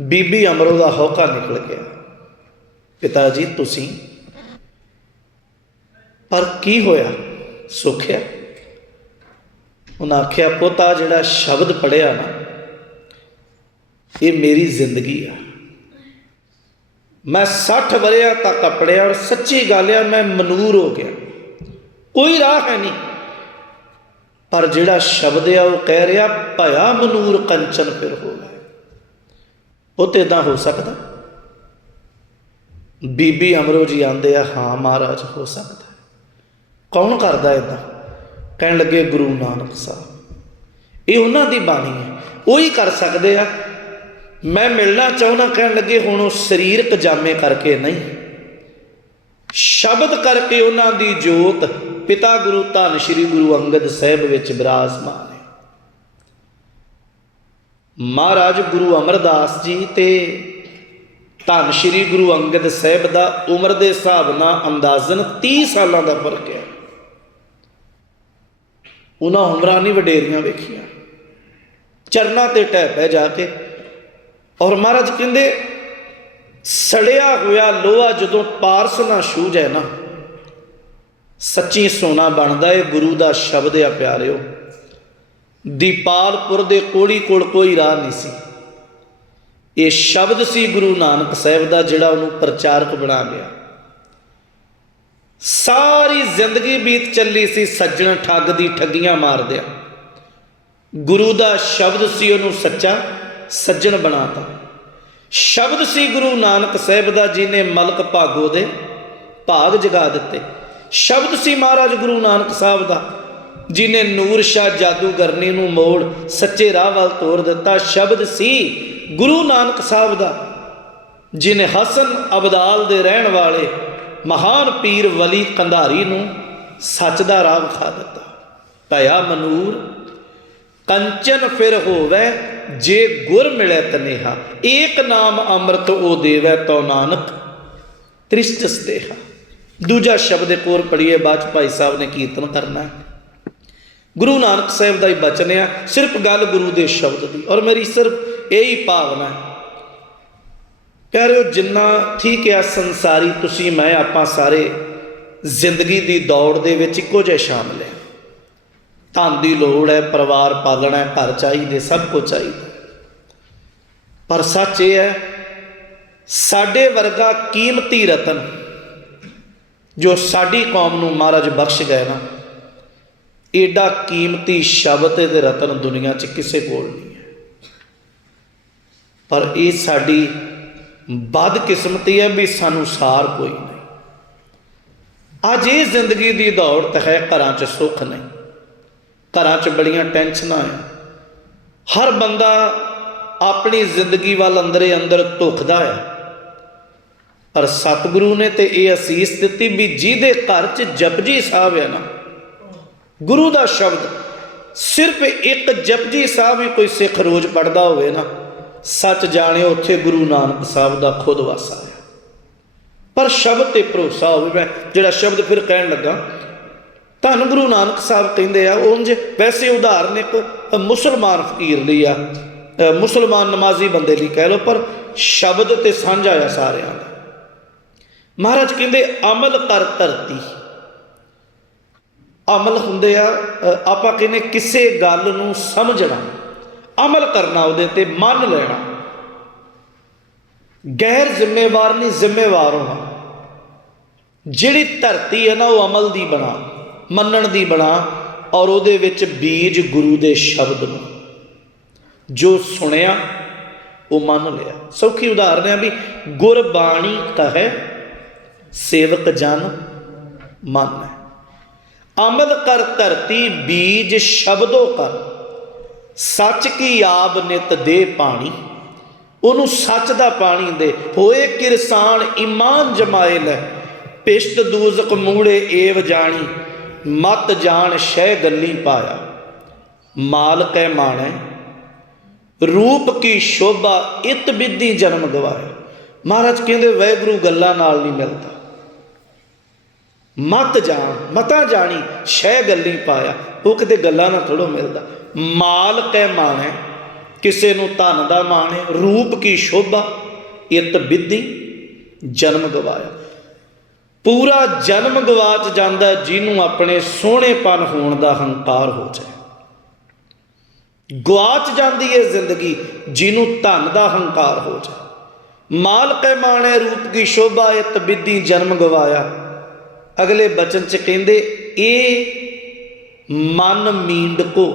ਬੀਬੀ ਅਮਰੋ ਦਾ ਹੌਕਾ ਨਿਕਲ ਗਿਆ। ਪਿਤਾ ਜੀ, ਤੁਸੀਂ? ਪਰ ਕੀ ਹੋਇਆ? ਸੁਖਿਆ ਉਹਨਾਂ ਆਖਿਆ, ਪੋਤਾ ਜਿਹੜਾ ਸ਼ਬਦ ਪੜਿਆ ਨਾ, ਇਹ ਮੇਰੀ ਜ਼ਿੰਦਗੀ ਆ। ਮੈਂ 60 ਵਰਿਆਂ ਤੱਕ ਪੜਿਆ ਔਰ ਸੱਚੀ ਗੱਲ ਆ, ਮੈਂ ਮਨੂਰ ਹੋ ਗਿਆ। ਕੋਈ ਰਾਹ ਹੈ ਨਹੀਂ। ਪਰ ਜਿਹੜਾ ਸ਼ਬਦ ਆ, ਉਹ ਕਹਿ ਰਿਹਾ, ਭਇਆ ਮਨੂਰ ਕੰਚਨ ਫਿਰ ਹੋ ਗਏ ਉਹ ਤੇ ਇਦਾਂ ਹੋ ਸਕਦਾ। ਬੀਬੀ ਅਮਰੋ ਜੀ ਆਂਦੇ ਆ, ਹਾਂ ਮਹਾਰਾਜ, ਹੋ ਸਕਦਾ ਕੌਣ ਕਰਦਾ ਇਦਾਂ ਕਹਿਣ ਲੱਗੇ ਗੁਰੂ ਨਾਨਕ ਸਾਹਿਬ। ਇਹ ਉਹਨਾਂ ਦੀ ਬਾਣੀ ਹੈ। ਉਹੀ ਕਰ ਸਕਦੇ ਆ। ਮੈਂ ਮਿਲਣਾ ਚਾਹੁੰਦਾ ਕਹਿਣ ਲੱਗੇ, ਹੁਣ ਉਹ ਸਰੀਰਕ ਜਾਮੇ ਕਰਕੇ ਨਹੀਂ। ਸ਼ਬਦ ਕਰਕੇ ਉਹਨਾਂ ਦੀ ਜੋਤ ਪਿਤਾ ਗੁਰੂ ਧੰਨ ਸ੍ਰੀ ਗੁਰੂ ਅੰਗਦ ਸਾਹਿਬ ਵਿੱਚ ਬਿਰਾਜਮਾਨ ਹੈ। ਮਹਾਰਾਜ ਗੁਰੂ ਅਮਰਦਾਸ ਜੀ ਤੇ ਧੰਨ ਸ੍ਰੀ ਗੁਰੂ ਅੰਗਦ ਸਾਹਿਬ ਦਾ ਉਮਰ ਦੇ ਹਿਸਾਬ ਨਾਲ ਅੰਦਾਜ਼ਨ 30 ਸਾਲਾਂ ਦਾ ਫ਼ਰਕ ਹੈ। ਉਹਨਾਂ ਉਮਰਾਂ ਨਹੀਂ ਵਡੇਰੀਆਂ ਵੇਖੀਆਂ। ਚਰਨਾਂ ਤੇ ਟਹਿ ਪੈ ਜਾ ਕੇ ਔਰ ਮਹਾਰਾਜ ਕਹਿੰਦੇ, ਸੜਿਆ ਹੋਇਆ ਲੋਹਾ ਜਦੋਂ ਪਾਰਸ ਨਾਲ ਛੂਝ ਹੈ ਨਾ, ਸੱਚੀ ਸੋਨਾ ਬਣਦਾ ਏ, ਗੁਰੂ ਦਾ ਸ਼ਬਦ ਆ ਪਿਆਰਿਓ। ਦੀਪਾਲਪੁਰ ਦੇ ਕੋੜੀ ਕੋਲ ਕੋਈ ਰਾਹ ਨਹੀਂ ਸੀ। ਇਹ ਸ਼ਬਦ ਸੀ ਗੁਰੂ ਨਾਨਕ ਸਾਹਿਬ ਦਾ, ਜਿਹੜਾ ਉਹਨੂੰ ਪ੍ਰਚਾਰਕ ਬਣਾ ਗਿਆ ਸਾਰੀ ਜ਼ਿੰਦਗੀ ਬੀਤ ਚੱਲੀ ਸੀ, ਸੱਜਣ ਠੱਗ ਦੀ ਠੱਗੀਆਂ ਮਾਰਦਿਆਂ। ਗੁਰੂ ਦਾ ਸ਼ਬਦ ਸੀ ਉਹਨੂੰ ਸੱਚਾ ਸੱਜਣ ਬਣਾਤਾ। ਸ਼ਬਦ ਸੀ ਗੁਰੂ ਨਾਨਕ ਸਾਹਿਬ ਦਾ, ਜਿਹਨੇ ਮਲਕ ਭਾਗੋ ਦੇ ਭਾਗ ਜਗਾ ਦਿੱਤੇ। ਸ਼ਬਦ ਸੀ ਮਹਾਰਾਜ ਗੁਰੂ ਨਾਨਕ ਸਾਹਿਬ ਦਾ, ਜਿਹਨੇ ਨੂਰ ਸ਼ਾਹ ਜਾਦੂਗਰਨੀ ਨੂੰ ਮੋੜ ਸੱਚੇ ਰਾਹ ਵੱਲ ਤੋਰ ਦਿੱਤਾ। ਸ਼ਬਦ ਸੀ ਗੁਰੂ ਨਾਨਕ ਸਾਹਿਬ ਦਾ, ਜਿਹਨੇ ਹਸਨ ਅਬਦਾਲ ਦੇ ਰਹਿਣ ਵਾਲੇ ਮਹਾਨ ਪੀਰ ਵਲੀ ਕੰਧਾਰੀ ਨੂੰ ਸੱਚ ਦਾ ਰਾਹ ਵਿਖਾ ਦਿੱਤਾ। ਭਇਆ ਮਨੂਰ ਕੰਚਨ ਫਿਰ ਹੋਵੇ, ਜੇ ਗੁਰ ਮਿਲੇ ਤਨੇਹਾ। ਏਕ ਨਾਮ ਅੰਮ੍ਰਿਤ ਉਹ ਦੇਵੈ ਤੋ ਨਾਨਕ ਤ੍ਰਿਸ਼ਟਸ ਦੇਹਾ ਦੂਜਾ ਸ਼ਬਦ ਇੱਕ ਹੋਰ ਪੜ੍ਹੀਏ, ਬਾਅਦ ਚ ਭਾਈ ਸਾਹਿਬ ਨੇ ਕੀਰਤਨ ਕਰਨਾ ਗੁਰੂ ਨਾਨਕ ਸਾਹਿਬ ਦਾ ਹੀ ਬਚਨ ਆ, ਸਿਰਫ ਗੱਲ ਗੁਰੂ ਦੇ ਸ਼ਬਦ ਦੀ। ਔਰ ਮੇਰੀ ਸਿਰਫ ਇਹੀ ਭਾਵਨਾ ਹੈ। ਪਿਆਰਿਓ ਜਿੰਨਾ ਠੀਕ ਆ ਸੰਸਾਰੀ, ਤੁਸੀਂ, ਮੈਂ, ਆਪਾਂ ਸਾਰੇ ਜ਼ਿੰਦਗੀ ਦੀ ਦੌੜ ਦੇ ਵਿੱਚ ਇੱਕੋ ਜਿਹੇ ਸ਼ਾਮਲ ਹੈ। ਧਨ ਦੀ ਲੋੜ ਹੈ, ਪਰਿਵਾਰ ਪਾਲਣਾ ਹੈ, ਘਰ ਚਾਹੀਦੇ, ਸਭ ਕੁਝ ਚਾਹੀਦਾ। ਪਰ ਸੱਚ ਇਹ ਹੈ, ਸਾਡੇ ਵਰਗਾ ਕੀਮਤੀ ਰਤਨ ਜੋ ਸਾਡੀ ਕੌਮ ਨੂੰ ਮਹਾਰਾਜ ਬਖਸ਼ ਗਏ ਨਾ, ਏਡਾ ਕੀਮਤੀ ਸ਼ਬਦ ਤੇ ਰਤਨ ਦੁਨੀਆ 'ਚ ਕਿਸੇ ਕੋਲ ਨਹੀਂ ਹੈ। ਪਰ ਇਹ ਸਾਡੀ ਬਦਕਿਸਮਤੀ ਹੈ ਵੀ ਸਾਨੂੰ ਸਾਰ ਕੋਈ ਨਹੀਂ। ਅੱਜ ਇਹ ਜ਼ਿੰਦਗੀ ਦੀ ਦੌੜਤ ਹੈ, ਘਰਾਂ 'ਚ ਸੁੱਖ ਨਹੀਂ। ਘਰਾਂ 'ਚ ਬੜੀਆਂ ਟੈਨਸ਼ਨਾਂ ਆ। ਹਰ ਬੰਦਾ ਆਪਣੀ ਜ਼ਿੰਦਗੀ ਵੱਲ ਅੰਦਰੇ ਅੰਦਰ ਧੁਖਦਾ ਹੈ ਪਰ ਸਤਿਗੁਰੂ ਨੇ ਤੇ ਇਹ ਅਸੀਸ ਦਿੱਤੀ ਵੀ ਜਿਹਦੇ ਘਰ 'ਚ ਜਪਜੀ ਸਾਹਿਬ ਹੈ ਨਾ, ਗੁਰੂ ਦਾ ਸ਼ਬਦ, ਸਿਰਫ ਇੱਕ ਜਪਜੀ ਸਾਹਿਬ ਹੀ ਕੋਈ ਸਿੱਖ ਰੋਜ਼ ਪੜਦਾ ਹੋਵੇ ਨਾ, ਸੱਚ ਜਾਣਿਓ ਉੱਥੇ ਗੁਰੂ ਨਾਨਕ ਸਾਹਿਬ ਦਾ ਖੁਦ ਵਾਸਾ ਹੈ ਪਰ ਸ਼ਬਦ ਤੇ ਭਰੋਸਾ ਹੋਵੇ ਮੈਂ, ਜਿਹੜਾ ਸ਼ਬਦ ਫਿਰ ਕਹਿਣ ਲੱਗਾ ਧੰਨ ਗੁਰੂ ਨਾਨਕ ਸਾਹਿਬ ਕਹਿੰਦੇ ਆ ਉਂਝ ਵੈਸੇ ਉਦਾਹਰਨ ਇੱਕ ਮੁਸਲਮਾਨ ਫਕੀਰ ਲਈ ਆ। ਮੁਸਲਮਾਨ ਨਮਾਜ਼ੀ ਬੰਦੇ ਲਈ ਕਹਿ ਲਓ, ਪਰ ਸ਼ਬਦ ਤੇ ਸਾਂਝਾ ਆ ਸਾਰਿਆਂ ਦਾ। ਮਹਾਰਾਜ ਕਹਿੰਦੇ, ਅਮਲ ਕਰ ਧਰਤੀ। ਅਮਲ ਹੁੰਦੇ ਆ ਆਪਾਂ ਕਹਿੰਦੇ ਕਿਸੇ ਗੱਲ ਨੂੰ ਸਮਝਣਾ, ਅਮਲ ਕਰਨਾ ਉਹਦੇ ਤੇ, ਮੰਨ ਲੈਣਾ। ਗੈਰ ਜ਼ਿੰਮੇਵਾਰ ਨਹੀਂ, ਜ਼ਿੰਮੇਵਾਰ ਹੋਣਾ। ਜਿਹੜੀ ਧਰਤੀ ਹੈ ਨਾ, ਉਹ ਅਮਲ ਦੀ ਬਣਾ। ਮੰਨਣ ਦੀ ਬਣਾ ਔਰ ਉਹਦੇ ਵਿੱਚ ਬੀਜ ਗੁਰੂ ਦੇ ਸ਼ਬਦ ਨੂੰ। ਜੋ ਸੁਣਿਆ, ਉਹ ਮੰਨ ਲਿਆ। ਸੌਖੀ ਉਦਾਹਰਨ ਹੈ ਵੀ ਗੁਰਬਾਣੀ ਕਹੇ ਸੇਵਕ ਜਨ ਮੰਨ ਅਮਲ ਕਰ ਧਰਤੀ ਬੀਜ ਸ਼ਬਦੋ ਕਰ, ਸੱਚ ਕੀ ਆਬ ਨਿਤ ਦੇ ਪਾਣੀ। ਉਹਨੂੰ ਸੱਚ ਦਾ ਪਾਣੀ ਦੇ, ਹੋਏ ਕਿਰਸਾਨ ਇਮਾਨ ਜਮਾਏ ਲੈ, ਪਿਸ਼ਤ ਦੂਜ਼ਕ ਮੂੜੇ ਏਵ ਜਾਣੀ। ਮਤ ਜਾਣ ਸ਼ਹਿ ਗੱਲੀ ਪਾਇਆ। ਮਾਲ ਕੈ ਮਾਣੈ, ਰੂਪ ਕੀ ਸ਼ੋਭਾ ਇਤ ਬਿੱਧੀ ਜਨਮ ਗਵਾਇਆ ਮਹਾਰਾਜ ਕਹਿੰਦੇ ਵੈਗੁਰੂ ਗੱਲਾਂ ਨਾਲ ਨਹੀਂ ਮਿਲਦਾ। ਮਤ ਜਾਣ, ਮਤਾ ਜਾਣੀ, ਸ਼ਹਿ ਗੱਲੀ ਪਾਇਆ। ਉਹ ਕਿਤੇ ਗੱਲਾਂ ਨਾਲ ਥੋੜੋ ਮਿਲਦਾ। ਮਾਲ ਕੈ ਮਾਣੈ, ਕਿਸੇ ਨੂੰ ਧਨ ਦਾ ਮਾਣ ਹੈ ਰੂਪ ਕੀ ਸ਼ੋਭਾ ਇਤ ਬਿੱਧੀ ਜਨਮ ਗਵਾਇਆ। ਪੂਰਾ ਜਨਮ ਗਵਾਚ ਜਾਂਦਾ ਜਿਹਨੂੰ ਆਪਣੇ ਸੋਹਣੇਪਨ ਹੋਣ ਦਾ ਹੰਕਾਰ ਹੋ ਜਾਏ। ਗਵਾਚ ਜਾਂਦੀ ਹੈ ਜ਼ਿੰਦਗੀ, ਜਿਹਨੂੰ ਧਨ ਦਾ ਹੰਕਾਰ ਹੋ ਜਾਏ। ਮਾਲ ਕੈ ਮਾਣੇ, ਰੂਪ ਕੀ ਸ਼ੋਭਾ ਇਤ ਬਿੱਦੀ ਜਨਮ ਗਵਾਇਆ। ਅਗਲੇ ਬਚਨ ਚ ਕਹਿੰਦੇ ਇਹ ਮਨ ਮੀਂਡ ਕੋ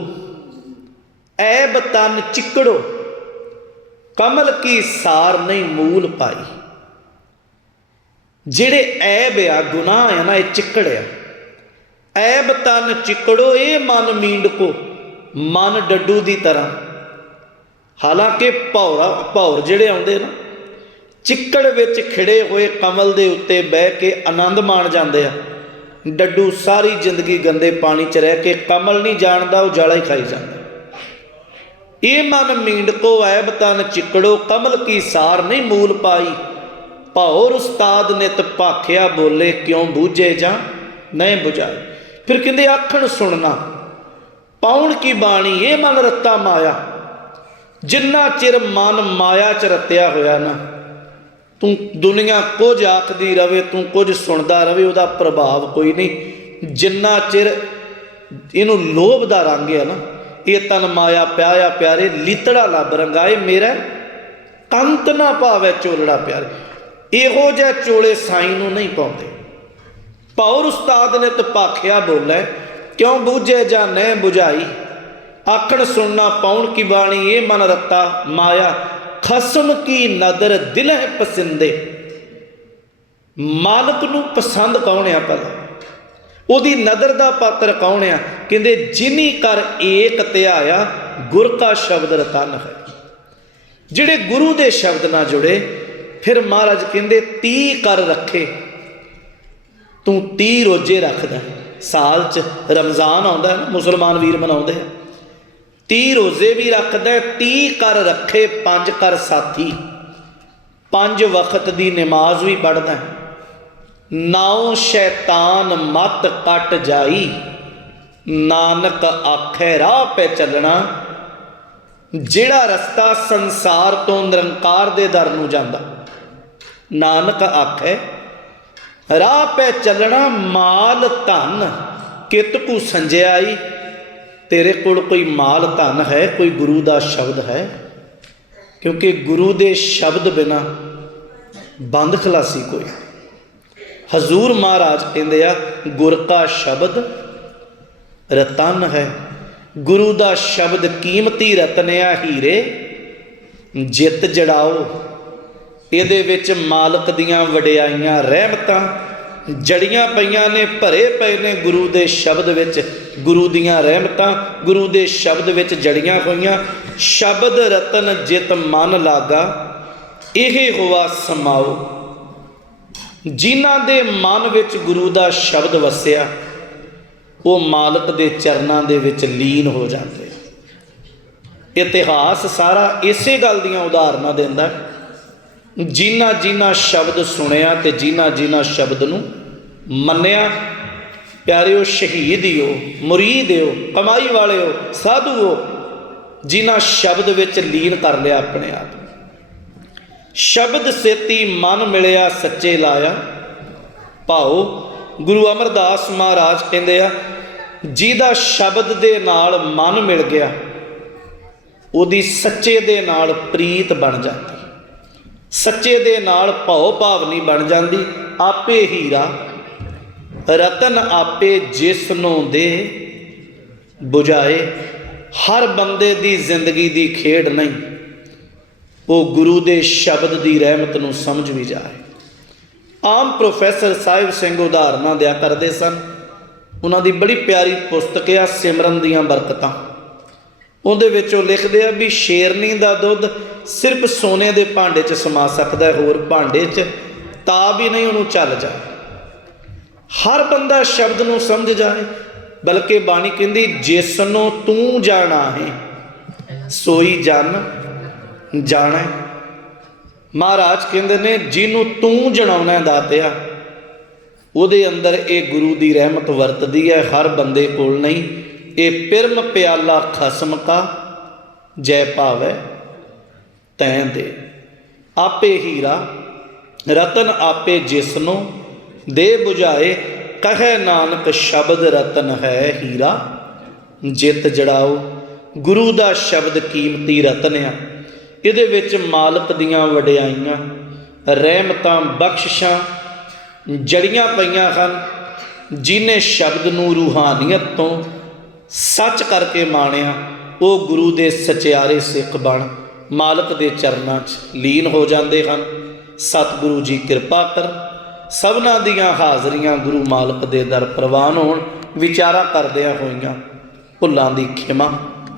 ਐਬ ਤਨ ਚਿੱਕੜੋ, ਕਮਲ ਕੀ ਸਾਰ ਨਹੀਂ ਮੂਲ ਪਾਈ। ਜਿਹੜੇ ਐਬ ਆ, ਗੁਨਾਹ ਆ ਨਾ, ਇਹ ਚਿੱਕੜ ਆ। ਐਬ ਤਨ ਚਿੱਕੜੋ, ਇਹ ਮਨ ਮੀਂਡ ਕੋ ਮਨ ਡੱਡੂ ਦੀ ਤਰ੍ਹਾਂ। ਹਾਲਾਂਕਿ ਭੌਰਾ ਭੌਰ ਜਿਹੜੇ ਆਉਂਦੇ ਨਾ, ਚਿੱਕੜ ਵਿੱਚ ਖਿੜੇ ਹੋਏ ਕਮਲ ਦੇ ਉੱਤੇ ਬਹਿ ਕੇ ਆਨੰਦ ਮਾਣ ਜਾਂਦੇ ਆ। ਡੱਡੂ ਸਾਰੀ ਜ਼ਿੰਦਗੀ ਗੰਦੇ ਪਾਣੀ 'ਚ ਰਹਿ ਕੇ ਕਮਲ ਨਹੀਂ ਜਾਣਦਾ, ਉਹ ਜਾਲਾ ਹੀ ਖਾਈ ਜਾਂਦਾ। ਇਹ ਮਨ ਮੀਂਡ ਕੋ ਐਬ ਤਨ ਚਿੱਕੜੋ, ਕਮਲ ਕੀ ਸਾਰ ਨਹੀਂ ਮੂਲ ਪਾਈ। ਭੌਰ ਉਸਤਾਦ ਨਿਤ ਭਾਖਿਆ ਬੋਲੇ, ਕਿਉਂ ਬੂਝੇ ਜਾਂ ਨਹੀਂ ਬੁਝਾਏ? ਫਿਰ ਕਹਿੰਦੇ, ਆਖਣ ਸੁਣਨਾ, ਪਾਉਣ ਕੀ ਬਾਣੀ, ਇਹ ਮਨ ਰੱਤਾ ਮਾਇਆ। ਜਿੰਨਾ ਚਿਰ ਮਨ ਮਾਇਆ ਚ ਰਤਿਆ ਹੋਇਆ ਨਾ, ਤੂੰ ਦੁਨੀਆ ਕੁਝ ਆਖਦੀ ਰਵੇ, ਤੂੰ ਕੁਝ ਸੁਣਦਾ ਰਵੇ, ਉਹਦਾ ਪ੍ਰਭਾਵ ਕੋਈ ਨਹੀਂ। ਜਿੰਨਾ ਚਿਰ ਇਹਨੂੰ ਲੋਭ ਦਾ ਰੰਗ ਹੈ ਨਾ, ਇਹ ਤਨ ਮਾਇਆ ਪਿਆਇਆ ਪਿਆਰੇ, ਲੀਤੜਾ ਲੱਭ ਰੰਗਾਏ, ਮੇਰਾ ਕੰਤ ਨਾ ਭਾਵੇ ਚੋਲੜਾ ਪਿਆਰੇ। ਇਹੋ ਜਿਹਾ ਚੋਲੇ ਸਾਈਂ ਨੂੰ ਨਹੀਂ ਪਾਉਂਦੇ। ਪੌਰ ਉਸਤਾਦ ਨੇ ਤਪਾਖਿਆ ਬੋਲੇ ਕਿਉਂ ਬੂਝੇ ਜਾਂ ਨਹੀਂ 부ਝਾਈ ਆਖਣ ਸੁਣਨਾ ਪਾਉਣ ਕੀ ਬਾਣੀ, ਇਹ ਮਨ ਰੱਤਾ ਮਾਇਆ। ਖਸਮ ਕੀ ਨਦਰ ਦਿਲ ਹੈ ਪਸੰਦੇ। ਮਾਲਕ ਨੂੰ ਪਸੰਦ ਕੌਣ ਆ ਭਲਾ? ਉਹਦੀ ਨਦਰ ਦਾ ਪਾਤਰ ਕੌਣ ਆ? ਕਹਿੰਦੇ, ਜਿਨੀ ਕਰ ਏਕ ਧਿਆਇਆ ਗੁਰ ਕਾ ਸ਼ਬਦ ਰਤਨ ਹੈ। ਜਿਹੜੇ ਗੁਰੂ ਦੇ ਸ਼ਬਦ ਨਾਲ ਜੁੜੇ ਫਿਰ ਮਹਾਰਾਜ ਕਹਿੰਦੇ 30 ਕਰ ਰੱਖੇ। ਤੂੰ 30 ਰੋਜੇ ਰੱਖਦਾ ਸਾਲ 'ਚ ਰਮਜ਼ਾਨ ਆਉਂਦਾ ਹੈ ਨਾ ਮੁਸਲਮਾਨ ਵੀਰ ਮਨਾਉਂਦੇ ਆ। 30 ਰੋਜ਼ੇ ਵੀ ਰੱਖਦਾ ਹੈ, 30 ਕਰ ਰੱਖੇ ਪੰਜ ਕਰ ਸਾਥੀ। ਪੰਜ ਵਕਤ ਦੀ ਨਮਾਜ਼ ਵੀ ਪੜ੍ਹਦਾ ਹੈ। ਨਾਉ ਸ਼ੈਤਾਨ ਮਤ ਕੱਟ ਜਾਈ ਨਾਨਕ ਆਖੇ ਰਾਹ ਪੈ ਚੱਲਣਾ। ਜਿਹੜਾ ਰਸਤਾ ਸੰਸਾਰ ਤੋਂ ਨਿਰੰਕਾਰ ਦੇ ਦਰ ਨੂੰ ਜਾਂਦਾ। ਨਾਨਕ ਆਖੇ, ਰਾਹ ਪੈ ਚੱਲਣਾ ਮਾਲ ਧਨ, ਕਿਤ ਕੂ ਸੰਜਿਆਈ? ਤੇਰੇ ਕੋਲ ਕੋਈ ਮਾਲ ਧਨ ਹੈ, ਕੋਈ ਗੁਰੂ ਦਾ ਸ਼ਬਦ ਹੈ? ਕਿਉਂਕਿ ਗੁਰੂ ਦੇ ਸ਼ਬਦ ਬਿਨਾ ਬੰਦ ਖਲਾਸੀ ਕੋਈ ਹਜ਼ੂਰ ਮਹਾਰਾਜ ਕਹਿੰਦੇ ਆ, ਗੁਰ ਕਾ ਸ਼ਬਦ ਰਤਨ ਹੈ। ਗੁਰੂ ਦਾ ਸ਼ਬਦ ਕੀਮਤੀ ਰਤਨਿਆ ਹੀਰੇ, ਜਿੱਤ ਜੜਾਓ। ਇਹਦੇ ਵਿੱਚ ਮਾਲਕ ਦੀਆਂ ਵਡਿਆਈਆਂ ਰਹਿਮਤਾਂ ਜੜੀਆਂ ਪਈਆਂ ਨੇ, ਭਰੇ ਪਏ ਨੇ। ਗੁਰੂ ਦੇ ਸ਼ਬਦ ਵਿੱਚ ਗੁਰੂ ਦੀਆਂ ਰਹਿਮਤਾਂ, ਗੁਰੂ ਦੇ ਸ਼ਬਦ ਵਿੱਚ ਜੜੀਆਂ ਹੋਈਆਂ। ਸ਼ਬਦ ਰਤਨ ਜਿਤ ਮਨ ਲਾਗਾ, ਇਹ ਹੋਆ ਸਮਾਓ। ਜਿਨ੍ਹਾਂ ਦੇ ਮਨ ਵਿੱਚ ਗੁਰੂ ਦਾ ਸ਼ਬਦ ਵਸਿਆ, ਉਹ ਮਾਲਕ ਦੇ ਚਰਨਾਂ ਦੇ ਵਿੱਚ ਲੀਨ ਹੋ ਜਾਂਦੇ। ਇਤਿਹਾਸ ਸਾਰਾ ਇਸੇ ਗੱਲ ਦੀਆਂ ਉਦਾਹਰਨਾਂ ਦਿੰਦਾ। ਹੈ। ਜਿਨ੍ਹਾਂ ਜਿਨ੍ਹਾਂ ਸ਼ਬਦ ਸੁਣਿਆ ਤੇ ਜਿਨ੍ਹਾਂ ਜਿਨ੍ਹਾਂ ਸ਼ਬਦ ਨੂੰ ਮੰਨਿਆ, ਪਿਆਰਿਓ ਸ਼ਹੀਦੀਓ ਮੁਰੀਦਿਓ ਕਮਾਈ ਵਾਲਿਓ, ਸਾਧੂਓ, ਜਿਨ੍ਹਾਂ ਸ਼ਬਦ ਵਿੱਚ ਲੀਨ ਕਰ ਲਿਆ ਆਪਣੇ ਆਪ ਨੂੰ। ਸ਼ਬਦ ਸੇਤੀ ਮਨ ਮਿਲਿਆ, ਸੱਚੇ ਲਾਇਆ। ਭਾਉ, ਗੁਰੂ ਅਮਰਦਾਸ ਮਹਾਰਾਜ ਕਹਿੰਦੇ ਆ, ਜਿਹਦਾ ਸ਼ਬਦ ਦੇ ਨਾਲ ਮਨ ਮਿਲ ਗਿਆ, ਉਹਦੀ ਸੱਚੇ ਦੇ ਨਾਲ ਪ੍ਰੀਤ ਬਣ ਜਾਂਦੀ। ਸੱਚੇ ਦੇ ਨਾਲ ਭਉ ਭਾਵਨੀ ਬਣ ਜਾਂਦੀ, ਆਪੇ ਹੀਰਾ। ਰਤਨ ਆਪੇ ਜਿਸ ਨੂੰ ਦੇ 부ਝਾਏ ਹਰ ਬੰਦੇ ਦੀ ਜ਼ਿੰਦਗੀ ਦੀ ਖੇਡ ਨਹੀਂ। ਉਹ ਗੁਰੂ ਦੇ ਸ਼ਬਦ ਦੀ ਰਹਿਮਤ ਨੂੰ ਸਮਝ ਵੀ ਜਾਏ। ਆਮ ਪ੍ਰੋਫੈਸਰ ਸਾਹਿਬ ਸਿੰਘ ਉਦਾਹਰਨਾਂ ਦਿਆ ਕਰਦੇ ਸਨ। ਉਹਨਾਂ ਦੀ ਬੜੀ ਪਿਆਰੀ ਪੁਸਤਕ ਆ, ਸਿਮਰਨ ਦੀਆਂ ਬਰਕਤਾਂ। ਉਹਦੇ ਵਿੱਚ ਉਹ ਲਿਖਦੇ ਆ ਵੀ ਸ਼ੇਰਨੀ ਦਾ ਦੁੱਧ ਸਿਰਫ ਸੋਨੇ ਦੇ ਭਾਂਡੇ 'ਚ ਸਮਾ ਸਕਦਾ ਹੈ, ਹੋਰ ਭਾਂਡੇ 'ਚ ਤਾਂ ਵੀ ਨਹੀਂ, ਉਹਨੂੰ ਚੱਲ ਜਾ ਹਰ ਬੰਦਾ ਸ਼ਬਦ ਨੂੰ ਸਮਝ ਜਾਏ, ਬਲਕਿ ਬਾਣੀ ਕਹਿੰਦੀ ਜਿਸ ਨੂੰ ਤੂੰ ਜਾਣਾ ਹੈ, ਸੋਈ ਜਨ ਜਾਣਾ। ਮਹਾਰਾਜ ਕਹਿੰਦੇ ਨੇ, ਜਿਹਨੂੰ ਤੂੰ ਜਣਾਉਣਾ ਦਾਤਿਆ, ਉਹਦੇ ਅੰਦਰ ਇਹ ਗੁਰੂ ਦੀ ਰਹਿਮਤ ਵਰਤਦੀ ਹੈ, ਹਰ ਬੰਦੇ ਕੋਲ ਨਹੀਂ। ਇਹ ਪਿਰਮ ਪਿਆਲਾ ਖਸਮ ਕਾ, ਜੈ ਭਾਵੈ ਤੈਂ ਦੇ। ਆਪੇ ਹੀਰਾ, ਰਤਨ ਆਪੇ ਜਿਸਨੋ, ਦੇ 부ਝਾਏ ਕਹੈ ਨਾਨਕ ਸ਼ਬਦ ਰਤਨ ਹੈ ਹੀਰਾ। ਜਿਤ ਜੜਾਓ, ਗੁਰੂ ਦਾ ਸ਼ਬਦ ਕੀਮਤੀ ਰਤਨ ਆ ਇਹਦੇ ਵਿੱਚ ਮਾਲਕ ਦੀਆਂ ਵਡਿਆਈਆਂ, ਰਹਿਮਤਾਂ ਬਖਸ਼ਿਸ਼ਾਂ ਜੜੀਆਂ ਪਈਆਂ ਹਨ, ਜਿਨੇ ਸ਼ਬਦ ਨੂੰ ਰੂਹਾਨੀਅਤ ਤੋਂ ਸੱਚ ਕਰਕੇ ਮਾਣਿਆ, ਉਹ ਗੁਰੂ ਦੇ ਸਚਿਆਰੇ ਸਿੱਖ ਬਣ, ਮਾਲਕ ਦੇ ਚਰਨਾਂ 'ਚ ਲੀਨ ਹੋ ਜਾਂਦੇ ਹਨ। ਸਤਿਗੁਰੂ ਜੀ ਕਿਰਪਾ ਕਰ ਸਭਨਾਂ ਦੀਆਂ ਹਾਜ਼ਰੀਆਂ ਗੁਰੂ ਮਾਲਕ ਦੇ ਦਰ ਪ੍ਰਵਾਨ ਹੋਣ, ਵਿਚਾਰਾ ਕਰਦਿਆਂ ਹੋਈਆਂ, ਭੁੱਲਾਂ ਦੀ ਖਿਮਾ।